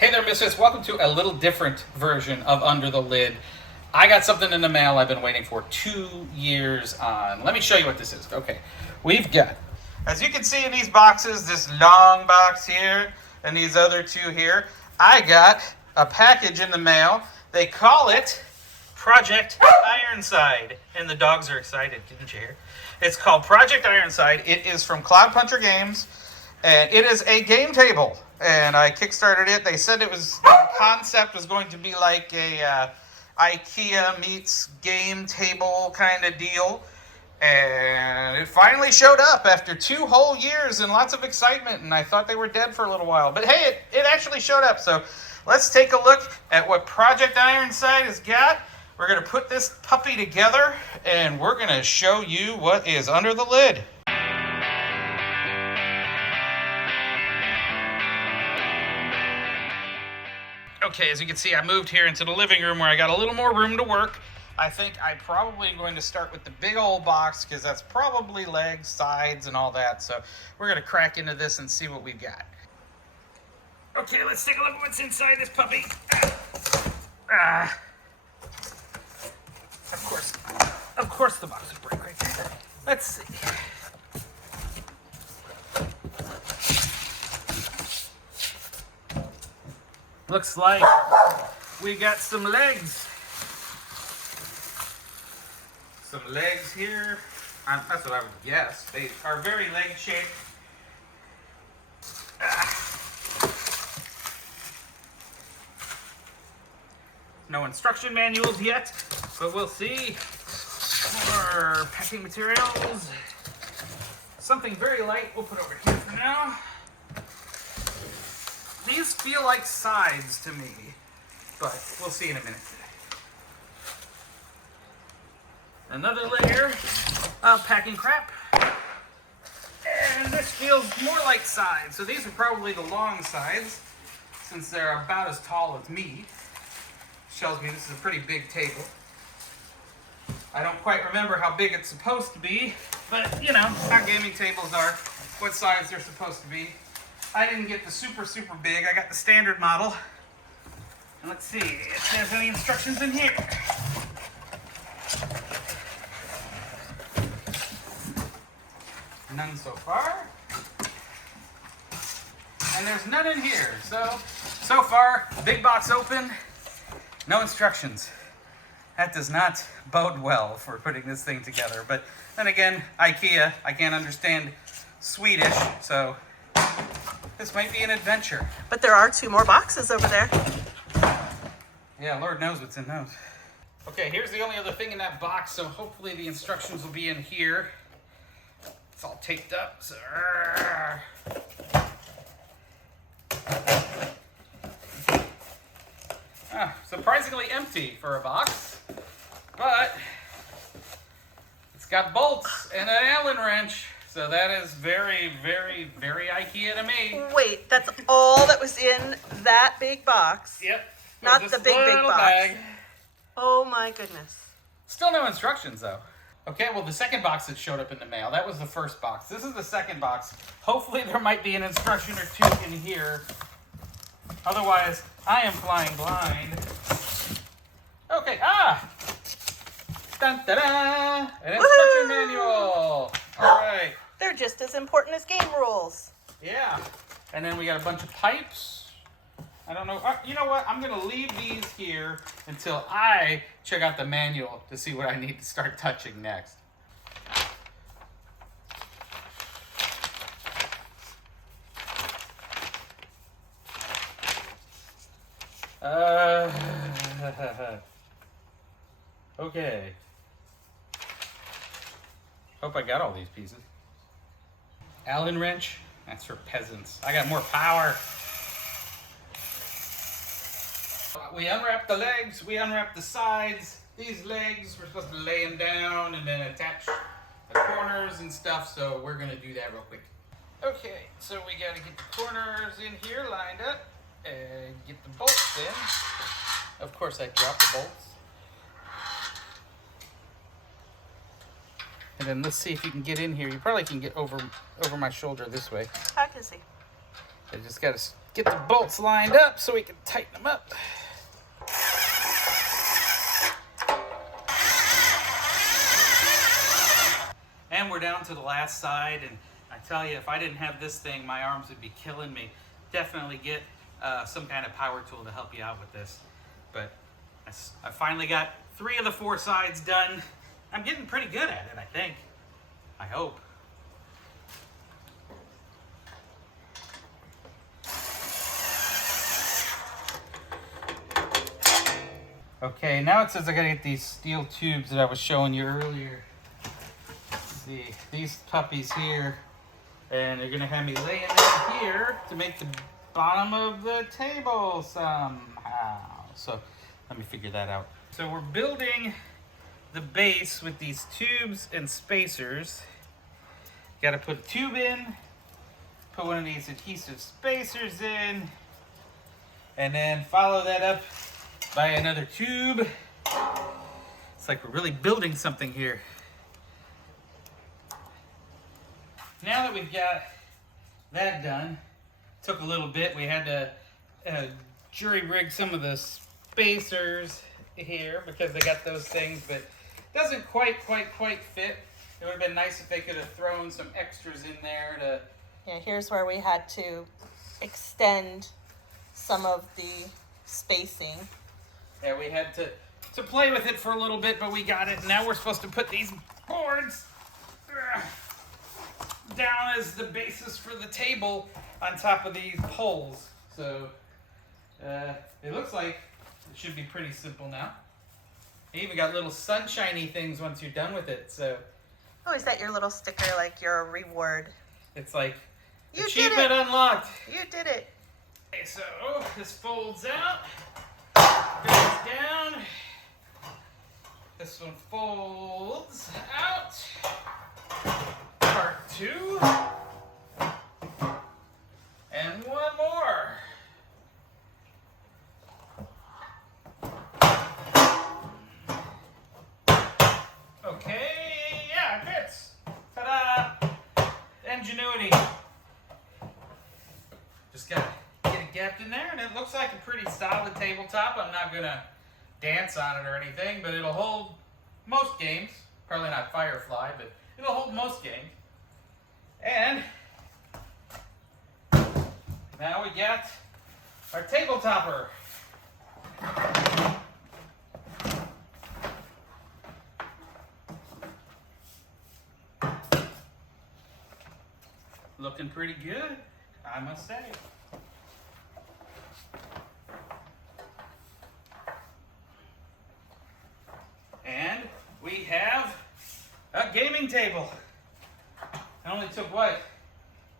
Hey there, misfits. Welcome to a little different version of Under the Lid. I got something in the mail I've been waiting for 2 years on. Let me show you what this is. Okay, we've got, as you can see in these boxes, this long box here and these other two here, I got a package in the mail. They call it Project Ironside, and the dogs are excited, didn't you hear? It's called Project Ironside. It is from Cloud Puncher Games, and it is a game table. And I kickstarted it. They said it was, the concept was going to be like a IKEA meets game table kind of deal. And it finally showed up after 2 whole years and lots of excitement. And I thought they were dead for a little while. But hey, it actually showed up. So let's take a look at what Project Ironside has got. We're going to put this puppy together and we're going to show you what is under the lid. Okay, as you can see, I moved here into the living room where I got a little more room to work. I think I probably am going to start with the big old box because that's probably legs, sides, and all that. So we're going to crack into this and see what we've got. Okay, let's take a look at what's inside this puppy. Of course the box would break right there. Let's see. Looks like we got some legs. Some legs here. That's what I would guess. They are very leg shaped. No instruction manuals yet, but we'll see. More packing materials. Something very light we'll put over here for now. These feel like sides to me, but we'll see in a minute. Another layer of packing crap. And this feels more like sides. So these are probably the long sides, since they're about as tall as me. Tells me this is a pretty big table. I don't quite remember how big it's supposed to be, but you know how gaming tables are, what size they're supposed to be. I didn't get the super big, I got the standard model. And let's see if there's any instructions in here. None so far. And there's none in here. So far, big box open, no instructions. That does not bode well for putting this thing together. But then again, IKEA, I can't understand Swedish, so this might be an adventure. But there are 2 more boxes over there. Yeah, Lord knows what's in those. Okay, here's the only other thing in that box, so hopefully the instructions will be in here. It's all taped up, so... surprisingly empty for a box, but it's got bolts and an Allen wrench. So that is very, very, very IKEA to me. Wait, that's all that was in that big box? Yep. Not the big box. Bag. Oh my goodness. Still no instructions though. Okay, well the second box that showed up in the mail, that was the first box. This is the second box. Hopefully there might be an instruction or 2 in here. Otherwise, I am flying blind. Okay, Dun, da-da! An instruction manual! Alright. They're just as important as game rules. Yeah. And then we got a bunch of pipes. I don't know. You know what? I'm going to leave these here until I check out the manual to see what I need to start touching next. Okay. Hope I got all these pieces. Allen wrench, that's for peasants. I got more power. We unwrap the legs, we unwrap the sides. These legs, we're supposed to lay them down and then attach the corners and stuff, so we're gonna do that real quick. Okay, so we gotta get the corners in here lined up and get the bolts in. Of course I dropped the bolts. And then let's see if you can get in here. You probably can get over my shoulder this way. I can see. I just got to get the bolts lined up so we can tighten them up. And we're down to the last side, and I tell you, if I didn't have this thing, my arms would be killing me. Definitely get some kind of power tool to help you out with this. But I finally got 3 of the 4 sides done. I'm getting pretty good at it, I think. I hope. Okay, now it says I gotta get these steel tubes that I was showing you earlier. Let's see, these puppies here, and they're gonna have me laying them here to make the bottom of the table somehow. So let me figure that out. So we're building the base with these tubes and spacers. Gotta put a tube in, put one of these adhesive spacers in, and then follow that up by another tube. It's like we're really building something here. Now that we've got that done, took a little bit. We had to jury rig some of the spacers here because they got those things, but it doesn't quite fit. It would have been nice if they could have thrown some extras in there to... Yeah, here's where we had to extend some of the spacing. Yeah, we had to play with it for a little bit, but we got it. Now we're supposed to put these boards down as the basis for the table on top of these poles. So it looks like it should be pretty simple now. You even got little sunshiny things once you're done with it. So Oh, is that your little sticker, like your reward? it's like You achievement did it. unlocked. You did it. Okay, so this folds out, goes down. This one folds out. Part 2. And one more. Okay, yeah, it fits. Ta-da! Ingenuity. Just gotta get it gapped in there, and it looks like a pretty solid tabletop. I'm not gonna dance on it or anything, but it'll hold most games. Probably not Firefly, but it'll hold most games. And now we got our tabletopper. Looking pretty good, I must say. And we have a gaming table. It only took what,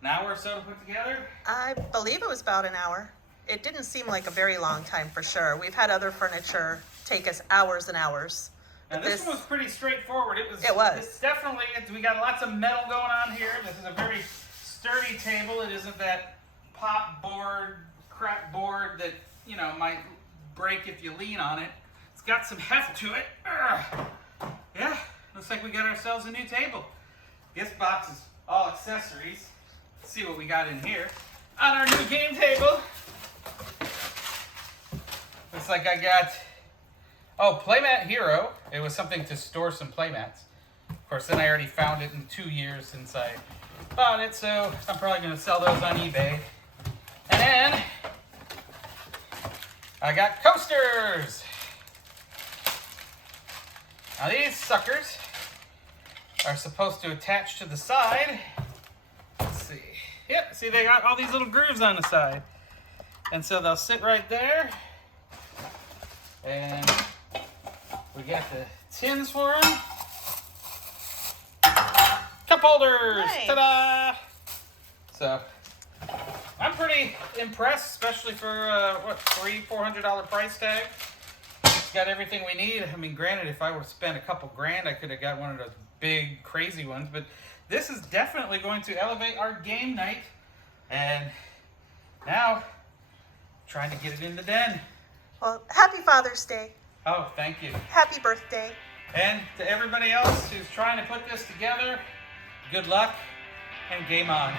an hour or so to put together? I believe it was about an hour. It didn't seem like a very long time for sure. We've had other furniture take us hours and hours. Now But this one was pretty straightforward. It was. was. We got lots of metal going on here. This is a very sturdy table. It isn't that pop board, crap board that, you know, might break if you lean on it. It's got some heft to it. Yeah, looks like we got ourselves a new table. This box is all accessories. Let's see what we got in here. On our new game table, looks like I got, Playmat Hero. It was something to store some playmats. Of course, then I already found it in 2 years since I bought it, so I'm probably going to sell those on eBay. And then I got coasters. Now these suckers are supposed to attach to the side. Let's see. Yep, see they got all these little grooves on the side. And so they'll sit right there. And we got the tins for them. Cup holders! Nice. Ta-da! So, I'm pretty impressed, especially for, $300-$400 price tag. It's got everything we need. I mean, granted, if I were to spend a couple grand, I could have got one of those big, crazy ones. But this is definitely going to elevate our game night. And now, trying to get it in the den. Well, happy Father's Day. Oh, thank you. Happy birthday. And to everybody else who's trying to put this together, good luck and game on.